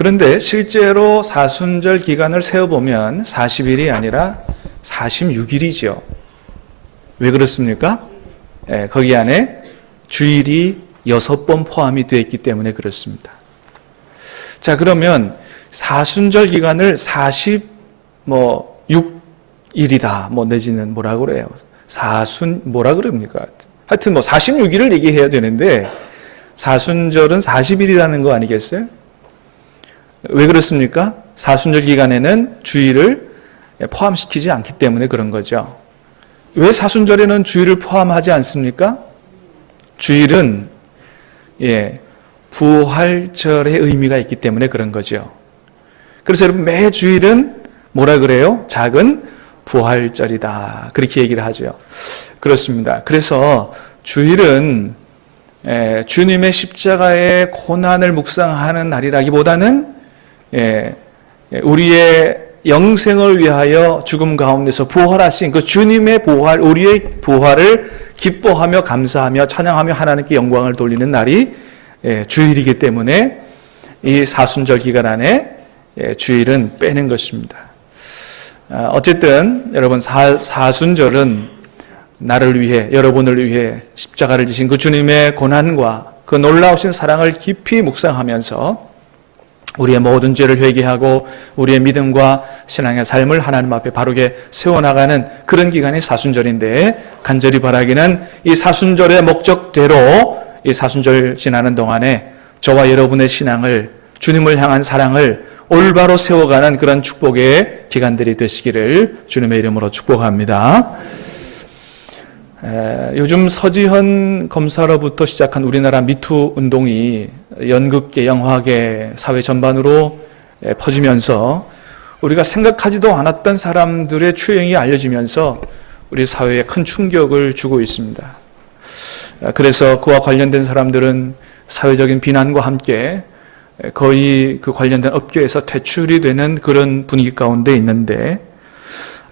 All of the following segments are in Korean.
그런데 실제로 사순절 기간을 세어보면 40일이 아니라 46일이죠. 왜 그렇습니까? 거기 안에 주일이 6번 포함이 되어 있기 때문에 그렇습니다. 자, 그러면 사순절 기간을 46일이다. 내지는 뭐라 그래요? 뭐라 그럽니까? 하여튼 46일을 얘기해야 되는데 사순절은 40일이라는 거 아니겠어요? 왜 그렇습니까? 사순절 기간에는 주일을 포함시키지 않기 때문에 그런 거죠. 왜 사순절에는 주일을 포함하지 않습니까? 주일은 부활절의 의미가 있기 때문에 그런 거죠. 그래서 여러분 매 주일은 뭐라 그래요? 작은 부활절이다. 그렇게 얘기를 하죠. 그렇습니다. 그래서 주일은 주님의 십자가의 고난을 묵상하는 날이라기보다는 우리의 영생을 위하여 죽음 가운데서 부활하신 그 주님의 부활, 우리의 부활을 기뻐하며 감사하며 찬양하며 하나님께 영광을 돌리는 날이 주일이기 때문에 이 사순절 기간 안에 주일은 빼는 것입니다. 어쨌든 여러분 사순절은 나를 위해, 여러분을 위해 십자가를 지신 그 주님의 고난과 그 놀라우신 사랑을 깊이 묵상하면서 우리의 모든 죄를 회개하고 우리의 믿음과 신앙의 삶을 하나님 앞에 바르게 세워나가는 그런 기간이 사순절인데, 간절히 바라기는 이 사순절의 목적대로 이 사순절 지나는 동안에 저와 여러분의 신앙을, 주님을 향한 사랑을 올바로 세워가는 그런 축복의 기간들이 되시기를 주님의 이름으로 축복합니다. 요즘 서지현 검사로부터 시작한 우리나라 미투 운동이 연극계, 영화계, 사회 전반으로 퍼지면서 우리가 생각하지도 않았던 사람들의 추행이 알려지면서 우리 사회에 큰 충격을 주고 있습니다. 그래서 그와 관련된 사람들은 사회적인 비난과 함께 거의 그 관련된 업계에서 퇴출이 되는 그런 분위기 가운데 있는데,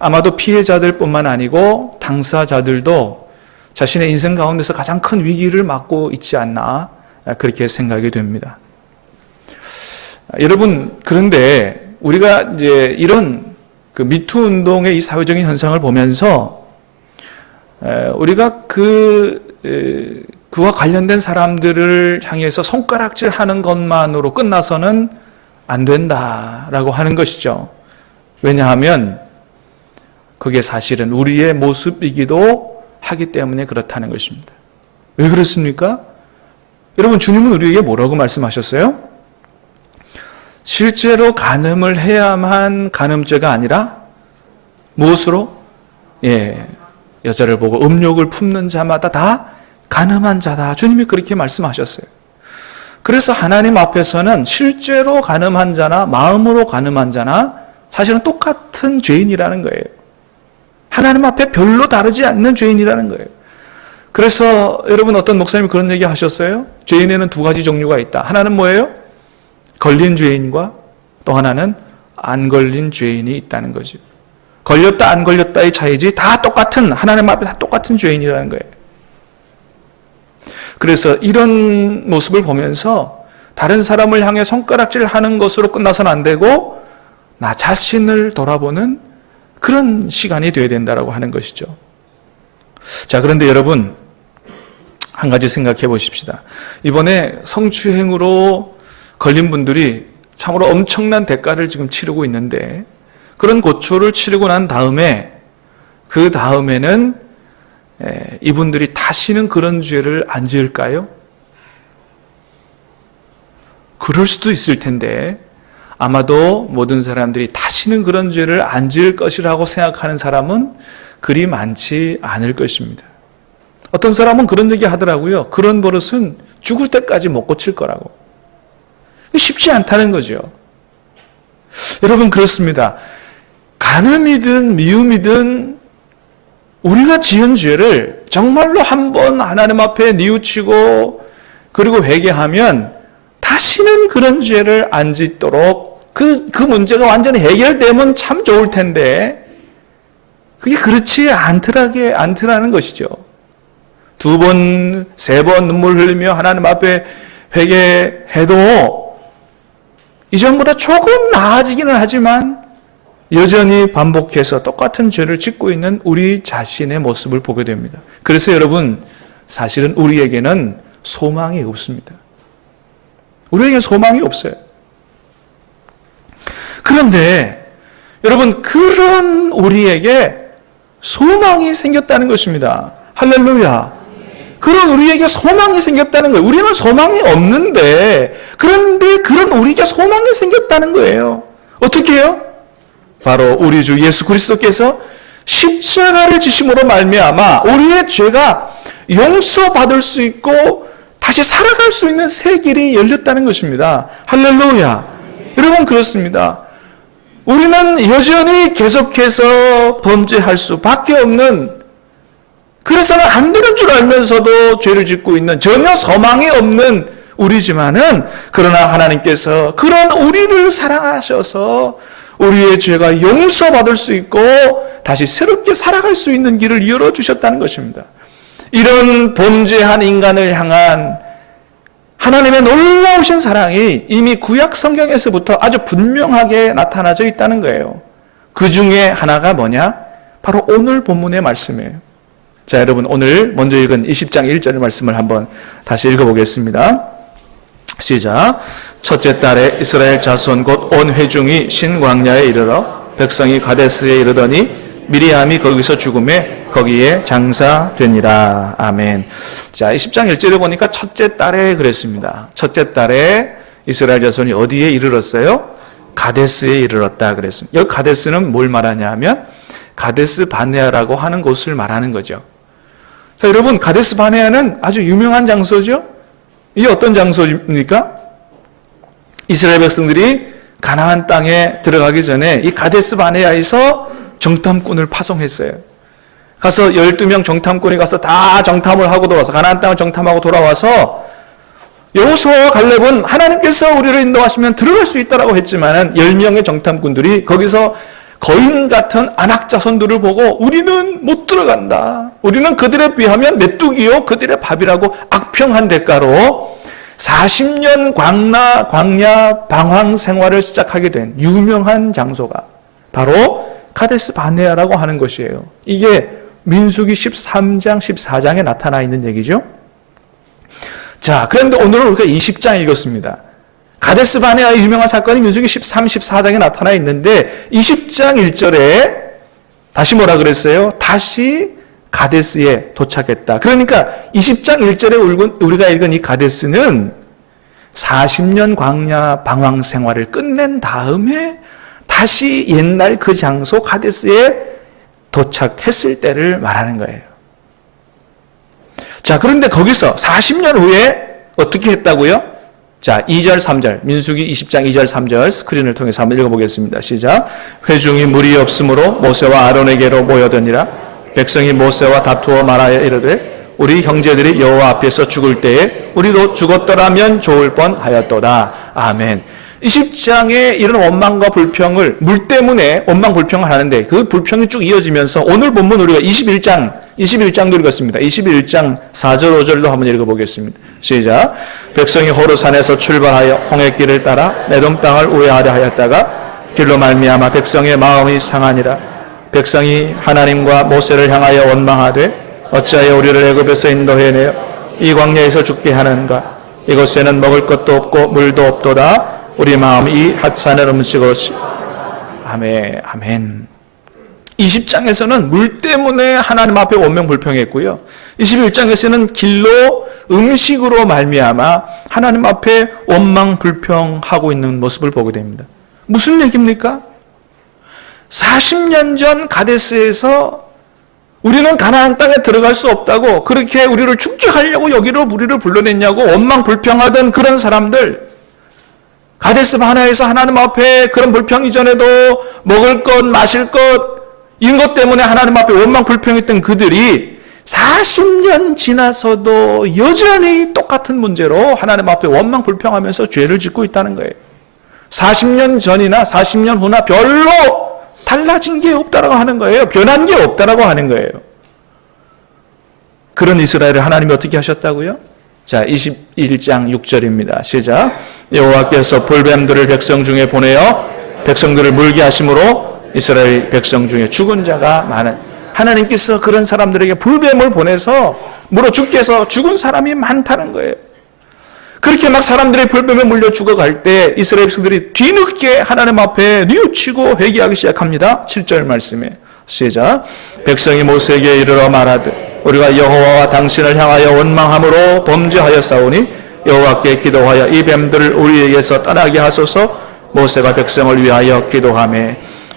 아마도 피해자들뿐만 아니고 당사자들도 자신의 인생 가운데서 가장 큰 위기를 맞고 있지 않나, 그렇게 생각이 됩니다. 여러분, 그런데 우리가 이제 이런 그 미투 운동의 이 사회적인 현상을 보면서 우리가 그와 관련된 사람들을 향해서 손가락질 하는 것만으로 끝나서는 안 된다라고 하는 것이죠. 왜냐하면 그게 사실은 우리의 모습이기도 하기 때문에 그렇다는 것입니다. 왜 그렇습니까? 여러분, 주님은 우리에게 뭐라고 말씀하셨어요? 실제로 간음을 해야만 간음죄가 아니라 무엇으로? 여자를 보고 음욕을 품는 자마다 다 간음한 자다. 주님이 그렇게 말씀하셨어요. 그래서 하나님 앞에서는 실제로 간음한 자나 마음으로 간음한 자나 사실은 똑같은 죄인이라는 거예요. 하나님 앞에 별로 다르지 않는 죄인이라는 거예요. 그래서 여러분, 어떤 목사님이 그런 얘기 하셨어요. 죄인에는 두 가지 종류가 있다. 하나는 뭐예요? 걸린 죄인과 또 하나는 안 걸린 죄인이 있다는 거죠. 걸렸다 안 걸렸다의 차이지 다 똑같은, 하나님 앞에 다 똑같은 죄인이라는 거예요. 그래서 이런 모습을 보면서 다른 사람을 향해 손가락질 하는 것으로 끝나서는 안 되고 나 자신을 돌아보는 그런 시간이 되어야 된다고 하는 것이죠. 자, 그런데 여러분, 한 가지 생각해 보십시다. 이번에 성추행으로 걸린 분들이 참으로 엄청난 대가를 지금 치르고 있는데, 그런 고초를 치르고 난 다음에 그 다음에는 이분들이 다시는 그런 죄를 안 지을까요? 그럴 수도 있을 텐데 아마도 모든 사람들이 다시는 그런 죄를 안 지을 것이라고 생각하는 사람은 그리 많지 않을 것입니다. 어떤 사람은 그런 얘기 하더라고요. 그런 버릇은 죽을 때까지 못 고칠 거라고. 쉽지 않다는 거죠. 여러분, 그렇습니다. 간음이든 미움이든 우리가 지은 죄를 정말로 한번 하나님 앞에 뉘우치고 그리고 회개하면 다시는 그런 죄를 안 짓도록 그 문제가 완전히 해결되면 참 좋을 텐데 그게 그렇지 않더라는 것이죠. 2번, 3번 눈물 흘리며 하나님 앞에 회개해도 이전보다 조금 나아지기는 하지만 여전히 반복해서 똑같은 죄를 짓고 있는 우리 자신의 모습을 보게 됩니다. 그래서 여러분, 사실은 우리에게는 소망이 없습니다. 우리에게는 소망이 없어요. 그런데 여러분, 그런 우리에게 소망이 생겼다는 것입니다. 할렐루야. 그런 우리에게 소망이 생겼다는 거예요. 우리는 소망이 없는데, 그런데 그런 우리에게 소망이 생겼다는 거예요. 어떻게 해요? 바로 우리 주 예수 그리스도께서 십자가를 지심으로 말미암아 우리의 죄가 용서받을 수 있고 다시 살아갈 수 있는 새 길이 열렸다는 것입니다. 할렐루야. 여러분, 그렇습니다. 우리는 여전히 계속해서 범죄할 수밖에 없는, 그래서는 안 되는 줄 알면서도 죄를 짓고 있는 전혀 소망이 없는 우리지만은, 그러나 하나님께서 그런 우리를 사랑하셔서 우리의 죄가 용서받을 수 있고 다시 새롭게 살아갈 수 있는 길을 열어주셨다는 것입니다. 이런 범죄한 인간을 향한 하나님의 놀라우신 사랑이 이미 구약 성경에서부터 아주 분명하게 나타나져 있다는 거예요. 그 중에 하나가 뭐냐? 바로 오늘 본문의 말씀이에요. 자, 여러분, 오늘 먼저 읽은 20장 1절 말씀을 한번 다시 읽어보겠습니다. 시작. 첫째 달에 이스라엘 자손 곧 온 회중이 신광야에 이르러 백성이 가데스에 이르더니 미리암이 거기서 죽음에 거기에 장사되니라. 아멘. 자, 20장 1절에 보니까 첫째 달에 그랬습니다. 첫째 달에 이스라엘 자손이 어디에 이르렀어요? 가데스에 이르렀다 그랬습니다. 여기 가데스는 뭘 말하냐 하면 가데스 바네아라고 하는 곳을 말하는 거죠. 자, 여러분, 가데스 바네아는 아주 유명한 장소죠? 이게 어떤 장소입니까? 이스라엘 백성들이 가나안 땅에 들어가기 전에 이 가데스 바네아에서 정탐꾼을 파송했어요. 가서 12명 정탐꾼이 가서 다 정탐을 하고 돌아와서 가나안 땅을 정탐하고 돌아와서 여호수아와 갈렙은 하나님께서 우리를 인도하시면 들어갈 수 있다라고 했지만은 10명의 정탐꾼들이 거기서 거인 같은 안악자손들을 보고 우리는 못 들어간다. 우리는 그들에 비하면 메뚜기요 그들의 밥이라고 악평한 대가로 40년 광야 방황 생활을 시작하게 된 유명한 장소가 바로 가데스 바네아라고 하는 것이에요. 이게 민수기 13장, 14장에 나타나 있는 얘기죠. 자, 그런데 오늘은 우리가 20장 읽었습니다. 가데스 바네아의 유명한 사건이 민수기 13, 14장에 나타나 있는데 20장 1절에 다시 뭐라 그랬어요? 다시 가데스에 도착했다. 그러니까 20장 1절에 우리가 읽은 이 가데스는 40년 광야 방황 생활을 끝낸 다음에 다시 옛날 그 장소 가데스에 도착했을 때를 말하는 거예요. 자, 그런데 거기서 40년 후에 어떻게 했다고요? 자, 2절, 3절, 민수기 20장 2절, 3절 스크린을 통해서 한번 읽어보겠습니다. 시작. 회중이 무리 없으므로 모세와 아론에게로 모여드니라. 백성이 모세와 다투어 말하여 이르되 우리 형제들이 여호와 앞에서 죽을 때에 우리도 죽었더라면 좋을 뻔하였도다. 아멘. 20장에 이런 원망과 불평을 물 때문에 원망 불평을 하는데 그 불평이 쭉 이어지면서 오늘 본문 우리가 21장도 읽었습니다. 21장 4절 5절도 한번 읽어보겠습니다. 시작. 백성이 호르산에서 출발하여 홍해길을 따라 에돔 땅을 우회하려 하였다가 길로 말미암아 백성의 마음이 상하니라. 백성이 하나님과 모세를 향하여 원망하되 어찌하여 우리를 애굽에서 인도해내어 이 광야에서 죽게 하는가. 이곳에는 먹을 것도 없고 물도 없도다. 우리 마음이 이 하찮은 음식으로 아멘, 아멘. 20장에서는 물 때문에 하나님 앞에 원망불평했고요. 21장에서는 길로 음식으로 말미암아 하나님 앞에 원망불평하고 있는 모습을 보게 됩니다. 무슨 얘기입니까? 40년 전 가데스에서 우리는 가나안 땅에 들어갈 수 없다고 그렇게 우리를 죽게 하려고 여기로 우리를 불러냈냐고 원망불평하던 그런 사람들, 가데스 바네아에서 하나님 앞에 그런 불평 이전에도 먹을 것, 마실 것 이런 것 때문에 하나님 앞에 원망 불평했던 그들이 40년 지나서도 여전히 똑같은 문제로 하나님 앞에 원망 불평하면서 죄를 짓고 있다는 거예요. 40년 전이나 40년 후나 별로 달라진 게 없다라고 하는 거예요. 변한 게 없다라고 하는 거예요. 그런 이스라엘을 하나님이 어떻게 하셨다고요? 자, 21장 6절입니다. 시작. 여호와께서 불뱀들을 백성 중에 보내어 백성들을 물게 하심으로 이스라엘 백성 중에 죽은 자가 많은, 하나님께서 그런 사람들에게 불뱀을 보내서 물어 죽게 해서 죽은 사람이 많다는 거예요. 그렇게 막 사람들이 불뱀에 물려 죽어갈 때 이스라엘 백성들이 뒤늦게 하나님 앞에 뉘우치고 회개하기 시작합니다. 7절 말씀에 시작. 백성이 모세에게 이르러 말하되 우리가 여호와와 당신을 향하여 원망함으로 범죄하였사오니 여호와께 기도하여 이 뱀들을 우리에게서 떠나게 하소서. 모세가 백성을 위하여 기도하며,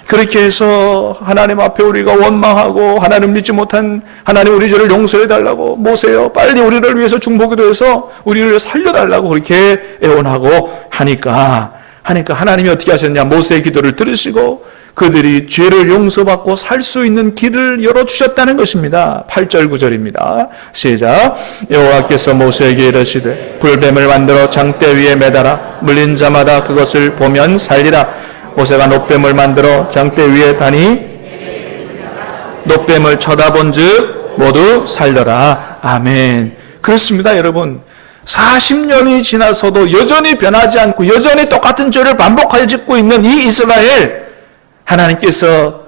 그렇게 해서 하나님 앞에 우리가 원망하고 하나님 믿지 못한 하나님 우리 죄를 용서해 달라고, 모세여 빨리 우리를 위해서 중보기도 해서 우리를 살려달라고 그렇게 애원하고 하니까 하나님이 어떻게 하셨냐, 모세의 기도를 들으시고 그들이 죄를 용서받고 살 수 있는 길을 열어주셨다는 것입니다. 8절 9절입니다. 시작. 여호와께서 모세에게 이르시되 불뱀을 만들어 장대 위에 매달아 물린 자마다 그것을 보면 살리라. 모세가 놋뱀을 만들어 장대 위에 다니 놋뱀을 쳐다본 즉 모두 살려라. 아멘. 그렇습니다, 여러분. 40년이 지나서도 여전히 변하지 않고 여전히 똑같은 죄를 반복하여 짓고 있는 이 이스라엘, 하나님께서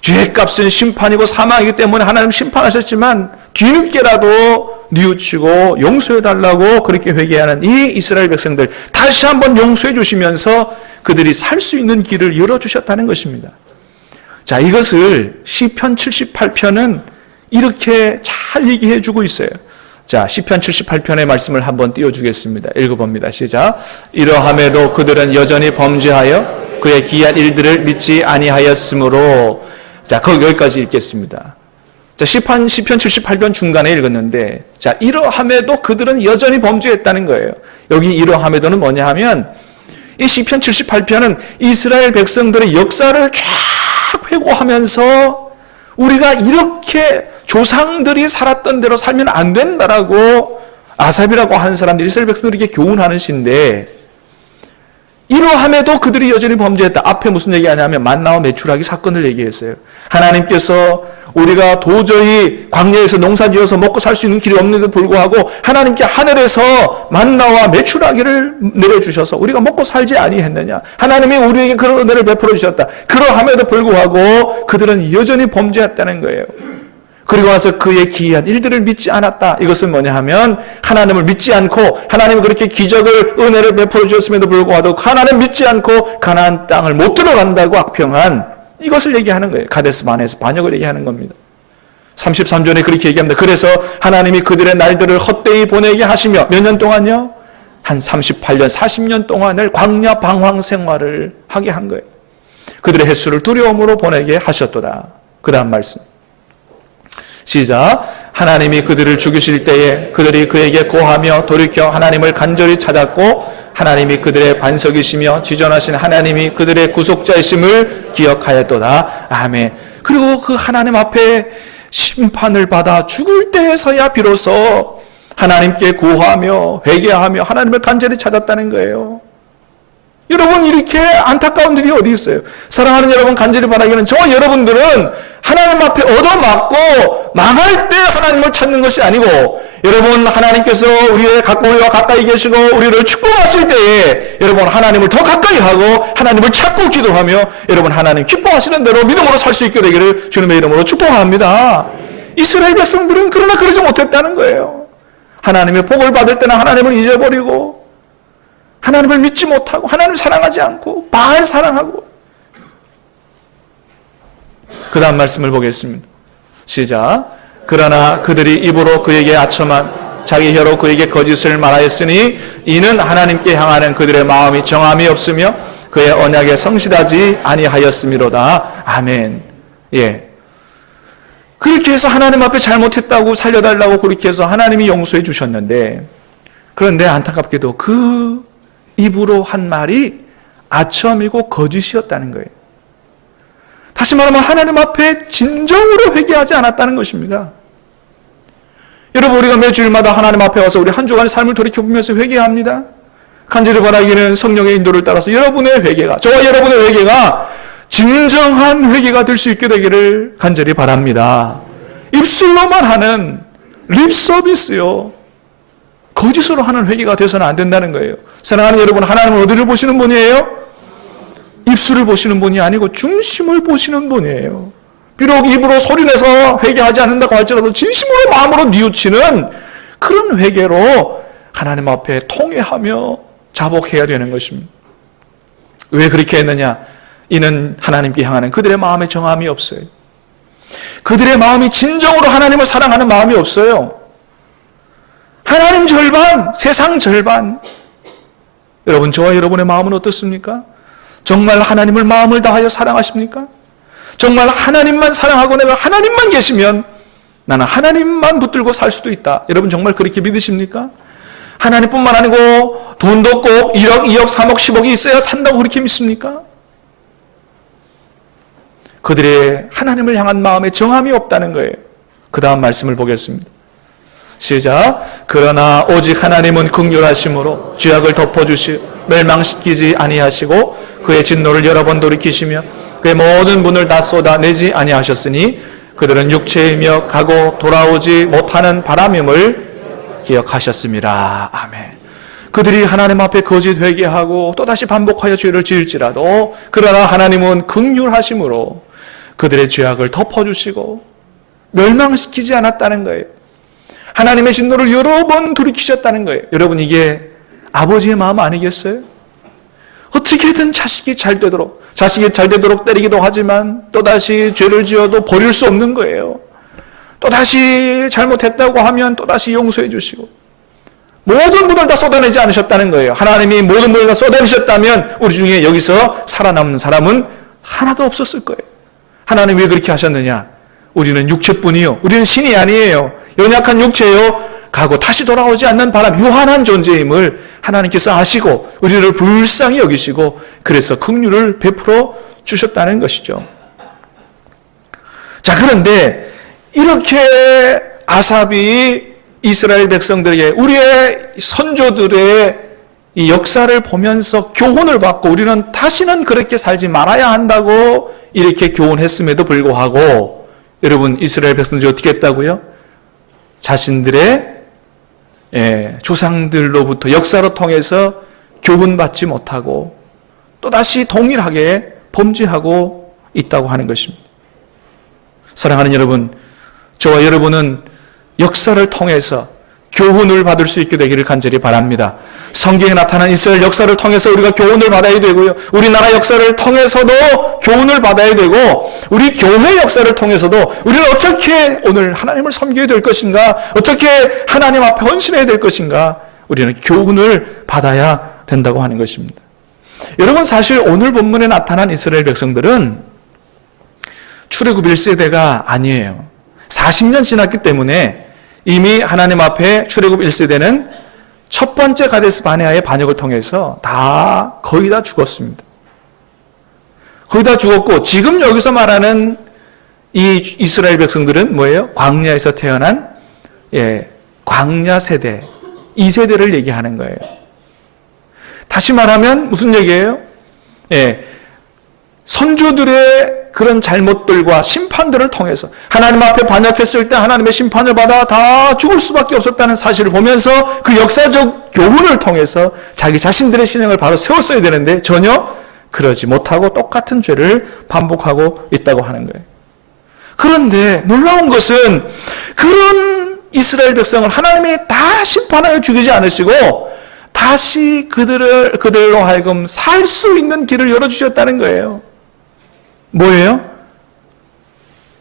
죄값은 심판이고 사망이기 때문에 하나님 심판하셨지만 뒤늦게라도 뉘우치고 용서해달라고 그렇게 회개하는 이 이스라엘 백성들 다시 한번 용서해 주시면서 그들이 살 수 있는 길을 열어주셨다는 것입니다. 자, 이것을 시편 78편은 이렇게 잘 얘기해 주고 있어요. 자, 시편 78편의 말씀을 한번 띄워주겠습니다. 읽어봅니다. 시작. 이러함에도 그들은 여전히 범죄하여 그의 기이한 일들을 믿지 아니하였으므로. 자, 여기까지 읽겠습니다. 자, 시편 78편 중간에 읽었는데, 자, 이러함에도 그들은 여전히 범죄했다는 거예요. 여기 이러함에도는 뭐냐 하면, 이 시편 78편은 이스라엘 백성들의 역사를 쫙 회고하면서 우리가 이렇게 조상들이 살았던 대로 살면 안 된다라고 아삽이라고 하는 사람들이 이스라엘 백성들에게 교훈하는 시인데, 이러함에도 그들이 여전히 범죄했다. 앞에 무슨 얘기하냐면 만나와 메추라기 사건을 얘기했어요. 하나님께서 우리가 도저히 광야에서 농사지어서 먹고 살 수 있는 길이 없는데도 불구하고 하나님께 하늘에서 만나와 메추라기를 내려주셔서 우리가 먹고 살지 아니했느냐. 하나님이 우리에게 그런 은혜를 베풀어 주셨다. 그러함에도 불구하고 그들은 여전히 범죄했다는 거예요. 그리고 나서 그의 기이한 일들을 믿지 않았다. 이것은 뭐냐 하면 하나님을 믿지 않고, 하나님이 그렇게 기적을 은혜를 베풀어 주셨음에도 불구하고 하나님 믿지 않고 가나안 땅을 못 들어간다고 악평한, 이것을 얘기하는 거예요. 가데스반에서 반역을 얘기하는 겁니다. 33절에 그렇게 얘기합니다. 그래서 하나님이 그들의 날들을 헛되이 보내게 하시며, 몇 년 동안요? 한 38년 40년 동안을 광야 방황 생활을 하게 한 거예요. 그들의 횟수를 두려움으로 보내게 하셨도다. 그 다음 말씀 시작. 하나님이 그들을 죽이실 때에 그들이 그에게 고하며 돌이켜 하나님을 간절히 찾았고, 하나님이 그들의 반석이시며 지존하신 하나님이 그들의 구속자이심을 기억하였도다. 아멘. 그리고 그 하나님 앞에 심판을 받아 죽을 때에서야 비로소 하나님께 구하며 회개하며 하나님을 간절히 찾았다는 거예요. 여러분, 이렇게 안타까운 일이 어디 있어요? 사랑하는 여러분, 간절히 바라기는 저와 여러분들은 하나님 앞에 얻어맞고 망할 때 하나님을 찾는 것이 아니고, 여러분, 하나님께서 우리와 가까이 계시고 우리를 축복하실 때에 여러분 하나님을 더 가까이 하고 하나님을 찾고 기도하며 여러분 하나님 기뻐하시는 대로 믿음으로 살 수 있게 되기를 주님의 이름으로 축복합니다. 이스라엘 백성들은 그러나 그러지 못했다는 거예요. 하나님의 복을 받을 때는 하나님을 잊어버리고 하나님을 믿지 못하고 하나님을 사랑하지 않고 바알 사랑하고. 그 다음 말씀을 보겠습니다. 시작. 그러나 그들이 입으로 그에게 아첨한 자기 혀로 그에게 거짓을 말하였으니 이는 하나님께 향하는 그들의 마음이 정함이 없으며 그의 언약에 성실하지 아니하였음이로다. 아멘. 예. 그렇게 해서 하나님 앞에 잘못했다고 살려달라고 그렇게 해서 하나님이 용서해 주셨는데, 그런데 안타깝게도 그 입으로 한 말이 아첨이고 거짓이었다는 거예요. 다시 말하면 하나님 앞에 진정으로 회개하지 않았다는 것입니다. 여러분, 우리가 매주일마다 하나님 앞에 와서 우리 한 주간의 삶을 돌이켜보면서 회개합니다. 간절히 바라기는 성령의 인도를 따라서 여러분의 회개가, 저와 여러분의 회개가 진정한 회개가 될 수 있게 되기를 간절히 바랍니다. 입술로만 하는 립 서비스요, 거짓으로 하는 회개가 돼서는 안 된다는 거예요. 사랑하는 여러분, 하나님은 어디를 보시는 분이에요? 입술을 보시는 분이 아니고 중심을 보시는 분이에요. 비록 입으로 소리내서 회개하지 않는다고 할지라도 진심으로 마음으로 뉘우치는 그런 회개로 하나님 앞에 통회하며 자복해야 되는 것입니다. 왜 그렇게 했느냐? 이는 하나님께 향하는 그들의 마음에 정함이 없어요. 그들의 마음이 진정으로 하나님을 사랑하는 마음이 없어요. 하나님 절반, 세상 절반. 여러분, 저와 여러분의 마음은 어떻습니까? 정말 하나님을 마음을 다하여 사랑하십니까? 정말 하나님만 사랑하고 내가 하나님만 계시면 나는 하나님만 붙들고 살 수도 있다. 여러분 정말 그렇게 믿으십니까? 하나님뿐만 아니고 돈도 꼭 1억, 2억, 3억, 10억이 있어야 산다고 그렇게 믿습니까? 그들의 하나님을 향한 마음에 정함이 없다는 거예요. 그 다음 말씀을 보겠습니다. 시작. 그러나 오직 하나님은 긍휼하심으로 죄악을 덮어주시 멸망시키지 아니하시고 그의 진노를 여러 번 돌이키시며 그의 모든 분을 다 쏟아내지 아니하셨으니 그들은 육체이며 가고 돌아오지 못하는 바람임을 기억하셨습니다. 아멘. 그들이 하나님 앞에 거짓 회개하고 또다시 반복하여 죄를 지을지라도 그러나 하나님은 긍휼하심으로 그들의 죄악을 덮어주시고 멸망시키지 않았다는 거예요. 하나님의 진노를 여러 번 돌이키셨다는 거예요. 여러분, 이게 아버지의 마음 아니겠어요? 어떻게든 자식이 잘 되도록 때리기도 하지만 또다시 죄를 지어도 버릴 수 없는 거예요. 또다시 잘못했다고 하면 또다시 용서해 주시고 모든 분을 다 쏟아내지 않으셨다는 거예요. 하나님이 모든 분을 다 쏟아내셨다면 우리 중에 여기서 살아남는 사람은 하나도 없었을 거예요. 하나님 왜 그렇게 하셨느냐? 우리는 육체뿐이요. 우리는 신이 아니에요. 연약한 육체요. 가고 다시 돌아오지 않는 바람, 유한한 존재임을 하나님께서 아시고 우리를 불쌍히 여기시고 그래서 긍휼을 베풀어 주셨다는 것이죠. 자, 그런데 이렇게 아삽이 이스라엘 백성들에게 우리의 선조들의 이 역사를 보면서 교훈을 받고 우리는 다시는 그렇게 살지 말아야 한다고 이렇게 교훈했음에도 불구하고 여러분, 이스라엘 백성들이 어떻게 했다고요? 자신들의 조상들로부터 역사로 통해서 교훈받지 못하고 또다시 동일하게 범죄하고 있다고 하는 것입니다. 사랑하는 여러분, 저와 여러분은 역사를 통해서 교훈을 받을 수 있게 되기를 간절히 바랍니다. 성경에 나타난 이스라엘 역사를 통해서 우리가 교훈을 받아야 되고요. 우리나라 역사를 통해서도 교훈을 받아야 되고 우리 교회 역사를 통해서도 우리는 어떻게 오늘 하나님을 섬겨야 될 것인가, 어떻게 하나님 앞에 헌신해야 될 것인가, 우리는 교훈을 받아야 된다고 하는 것입니다. 여러분, 사실 오늘 본문에 나타난 이스라엘 백성들은 출애굽 1세대가 아니에요. 40년 지났기 때문에 이미 하나님 앞에 출애굽 1세대는 첫 번째 가데스 바네아의 반역을 통해서 거의 다 죽었습니다. 거의 다 죽었고 지금 여기서 말하는 이 이스라엘 백성들은 뭐예요? 광야에서 태어난 광야 세대, 2세대를 얘기하는 거예요. 다시 말하면 무슨 얘기예요? 선조들의 그런 잘못들과 심판들을 통해서 하나님 앞에 반역했을 때 하나님의 심판을 받아 다 죽을 수밖에 없었다는 사실을 보면서 그 역사적 교훈을 통해서 자기 자신들의 신앙을 바로 세웠어야 되는데 전혀 그러지 못하고 똑같은 죄를 반복하고 있다고 하는 거예요. 그런데 놀라운 것은 그런 이스라엘 백성을 하나님이 다 심판하여 죽이지 않으시고 다시 그들로 하여금 살 수 있는 길을 열어주셨다는 거예요. 뭐예요?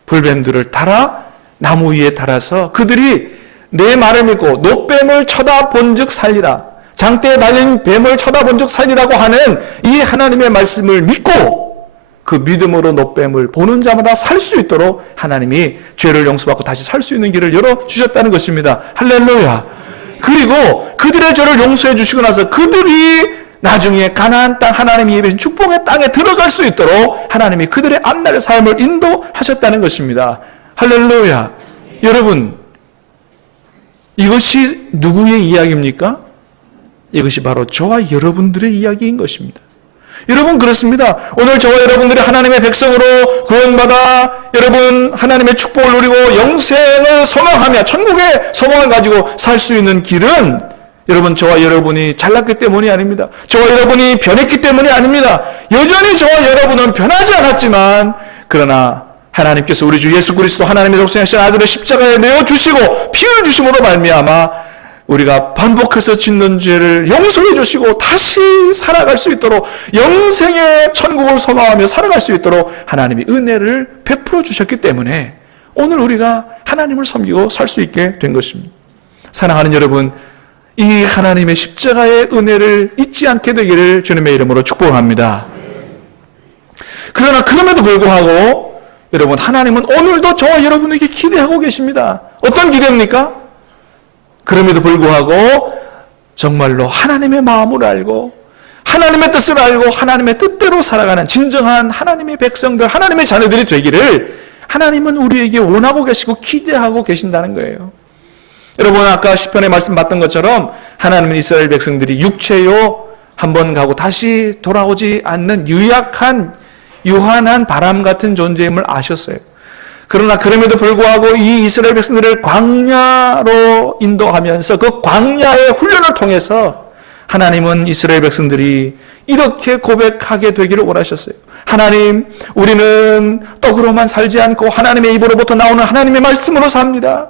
불뱀들을 달아 나무 위에 달아서 그들이 내 말을 믿고 놋뱀을 쳐다본 즉 살리라, 장대에 달린 뱀을 쳐다본 즉 살리라고 하는 이 하나님의 말씀을 믿고 그 믿음으로 놋뱀을 보는 자마다 살 수 있도록 하나님이 죄를 용서받고 다시 살 수 있는 길을 열어주셨다는 것입니다. 할렐루야. 그리고 그들의 죄를 용서해 주시고 나서 그들이 나중에 가나안 땅, 하나님이 예비하신 축복의 땅에 들어갈 수 있도록 하나님이 그들의 앞날의 삶을 인도하셨다는 것입니다. 할렐루야. 여러분, 이것이 누구의 이야기입니까? 이것이 바로 저와 여러분들의 이야기인 것입니다. 여러분, 그렇습니다. 오늘 저와 여러분들이 하나님의 백성으로 구원받아 여러분 하나님의 축복을 누리고 영생을 소망하며 천국의 소망을 가지고 살 수 있는 길은 여러분, 저와 여러분이 잘났기 때문이 아닙니다. 저와 여러분이 변했기 때문이 아닙니다. 여전히 저와 여러분은 변하지 않았지만, 그러나 하나님께서 우리 주 예수 그리스도 하나님의 독생하신 아들을 십자가에 내어주시고 피를 주심으로 말미암아 우리가 반복해서 짓는 죄를 용서해 주시고 다시 살아갈 수 있도록, 영생의 천국을 소망하며 살아갈 수 있도록 하나님이 은혜를 베풀어 주셨기 때문에 오늘 우리가 하나님을 섬기고 살 수 있게 된 것입니다. 사랑하는 여러분, 이 하나님의 십자가의 은혜를 잊지 않게 되기를 주님의 이름으로 축복합니다. 그러나 그럼에도 불구하고 여러분, 하나님은 오늘도 저와 여러분에게 기대하고 계십니다. 어떤 기대입니까? 그럼에도 불구하고 정말로 하나님의 마음을 알고 하나님의 뜻을 알고 하나님의 뜻대로 살아가는 진정한 하나님의 백성들, 하나님의 자녀들이 되기를 하나님은 우리에게 원하고 계시고 기대하고 계신다는 거예요. 여러분, 아까 시편에 말씀 봤던 것처럼 하나님은 이스라엘 백성들이 육체요, 한번 가고 다시 돌아오지 않는 유한한 바람 같은 존재임을 아셨어요. 그러나 그럼에도 불구하고 이 이스라엘 백성들을 광야로 인도하면서 그 광야의 훈련을 통해서 하나님은 이스라엘 백성들이 이렇게 고백하게 되기를 원하셨어요. 하나님, 우리는 떡으로만 살지 않고 하나님의 입으로부터 나오는 하나님의 말씀으로 삽니다.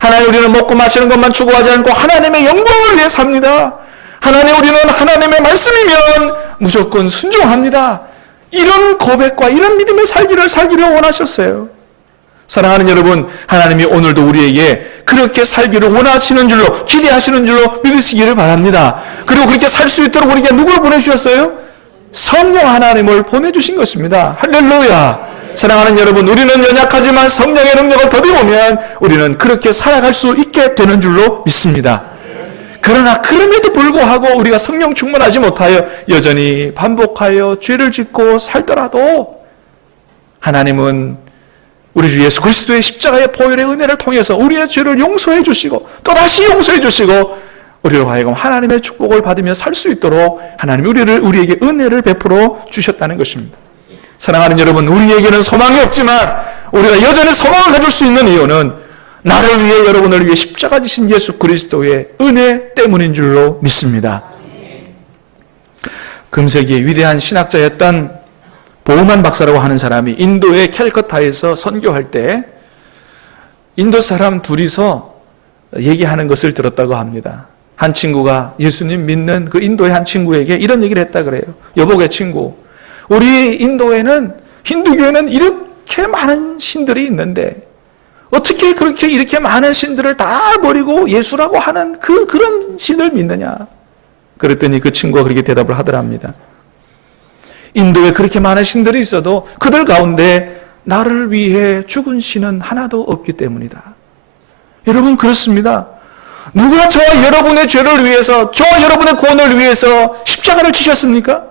하나님, 우리는 먹고 마시는 것만 추구하지 않고 하나님의 영광을 위해 삽니다. 하나님, 우리는 하나님의 말씀이면 무조건 순종합니다. 이런 고백과 이런 믿음의 살기를 원하셨어요. 사랑하는 여러분, 하나님이 오늘도 우리에게 그렇게 살기를 원하시는 줄로, 기대하시는 줄로 믿으시기를 바랍니다. 그리고 그렇게 살 수 있도록 우리에게 누구를 보내주셨어요? 성령 하나님을 보내주신 것입니다. 할렐루야. 사랑하는 여러분, 우리는 연약하지만 성령의 능력을 더디보면 우리는 그렇게 살아갈 수 있게 되는 줄로 믿습니다. 그러나 그럼에도 불구하고 우리가 성령 충만하지 못하여 여전히 반복하여 죄를 짓고 살더라도 하나님은 우리 주 예수 그리스도의 십자가의 보혈의 은혜를 통해서 우리의 죄를 용서해 주시고 또다시 용서해 주시고 우리로 하여금 하나님의 축복을 받으며 살 수 있도록 하나님이 우리에게 은혜를 베풀어 주셨다는 것입니다. 사랑하는 여러분, 우리에게는 소망이 없지만 우리가 여전히 소망을 가질 수 있는 이유는 나를 위해, 여러분을 위해 십자가 지신 예수 그리스도의 은혜 때문인 줄로 믿습니다. 금세기의 위대한 신학자였던 보우만 박사라고 하는 사람이 인도의 캘커타에서 선교할 때 인도 사람 둘이서 얘기하는 것을 들었다고 합니다. 한 친구가 예수님 믿는 그 인도의 한 친구에게 이런 얘기를 했다 그래요. 여보게 친구, 우리 인도에는, 힌두교에는 이렇게 많은 신들이 있는데 어떻게 그렇게 이렇게 많은 신들을 다 버리고 예수라고 하는 그런 신을 믿느냐? 그랬더니 그 친구가 그렇게 대답을 하더랍니다. 인도에 그렇게 많은 신들이 있어도 그들 가운데 나를 위해 죽은 신은 하나도 없기 때문이다. 여러분, 그렇습니다. 누가 저와 여러분의 죄를 위해서, 저와 여러분의 구원을 위해서 십자가를 치셨습니까?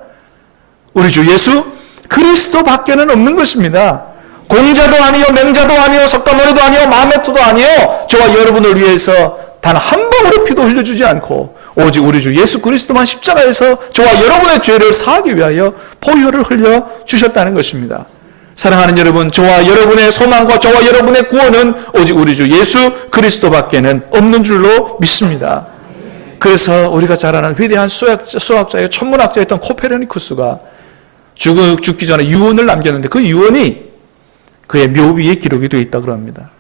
우리 주 예수 그리스도 밖에는 없는 것입니다. 공자도 아니요, 맹자도 아니요, 석가모니도 아니요, 마메토도 아니요, 저와 여러분을 위해서 단 한 방울의 피도 흘려주지 않고 오직 우리 주 예수 그리스도만 십자가에서 저와 여러분의 죄를 사하기 위하여 보혈을 흘려주셨다는 것입니다. 사랑하는 여러분, 저와 여러분의 소망과 저와 여러분의 구원은 오직 우리 주 예수 그리스도밖에는 없는 줄로 믿습니다. 그래서 우리가 잘 아는 위대한 수학자의 천문학자였던 코페르니쿠스가 죽기 전에 유언을 남겼는데 그 유언이 그의 묘비에 기록이 되어 있다고 합니다.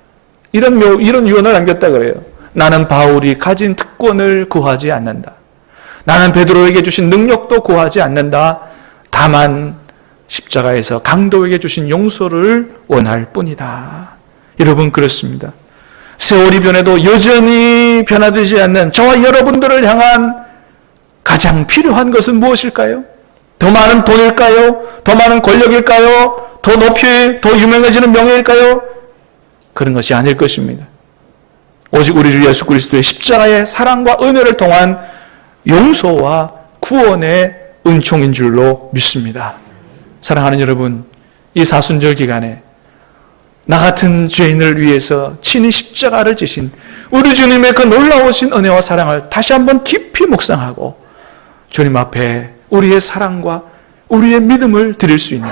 이런 유언을 남겼다 그래요. 나는 바울이 가진 특권을 구하지 않는다. 나는 베드로에게 주신 능력도 구하지 않는다. 다만 십자가에서 강도에게 주신 용서를 원할 뿐이다. 여러분, 그렇습니다. 세월이 변해도 여전히 변화되지 않는 저와 여러분들을 향한 가장 필요한 것은 무엇일까요? 더 많은 돈일까요? 더 많은 권력일까요? 더 높이, 더 유명해지는 명예일까요? 그런 것이 아닐 것입니다. 오직 우리 주 예수 그리스도의 십자가의 사랑과 은혜를 통한 용서와 구원의 은총인 줄로 믿습니다. 사랑하는 여러분, 이 사순절 기간에 나 같은 죄인을 위해서 친히 십자가를 지신 우리 주님의 그 놀라우신 은혜와 사랑을 다시 한번 깊이 묵상하고 주님 앞에 우리의 사랑과 우리의 믿음을 드릴 수 있는,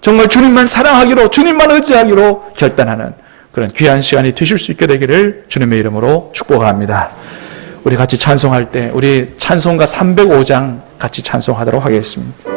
정말 주님만 사랑하기로, 주님만 의지하기로 결단하는 그런 귀한 시간이 되실 수 있게 되기를 주님의 이름으로 축복합니다. 우리 같이 찬송할 때 우리 찬송가 305장 같이 찬송하도록 하겠습니다.